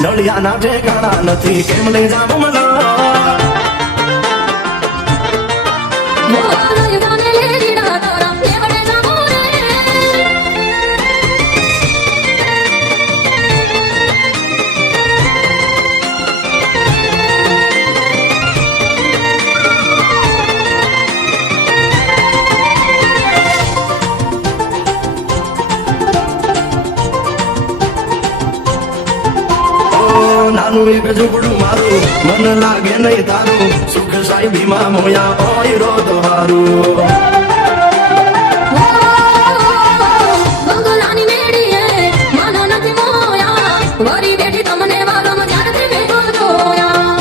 નળિયાના ઠેકાણા નથી કેમ લઈ જાઉં મને નાનું એક ઝૂંપડું મારું મન લાગે નહીં તારું સુખ સાહેબીમાં મોયા હોય રોદ વારું બંગલાની મેડીએ માનો નથી મોયા વરી બેઠી તમને વાગમ જ્યારથી મેં જોયા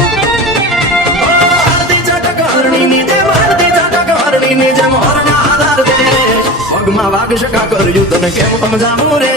આરતી ચટક હરણીની જેમ આરતી ચટક હરણીની જેમ હરણા આધાર દે પગમાં વાગ શકા કર્યું તને કેમ સમજાવું રે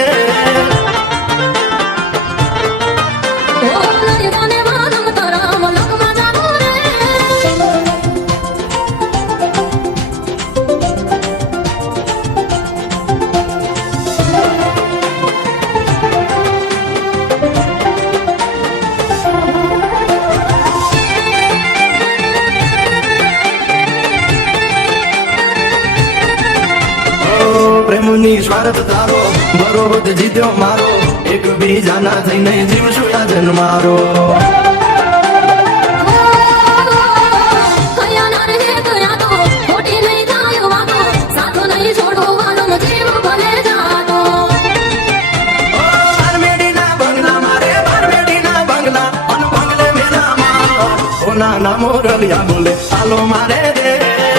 પ્રેમની સ્વાર્થ તારો બરોબર જીત્યો મારો એક બીજાના થઈને જીવશું આ જન્મ મારો નાના મોરલિયા બોલે હાલો મારે રે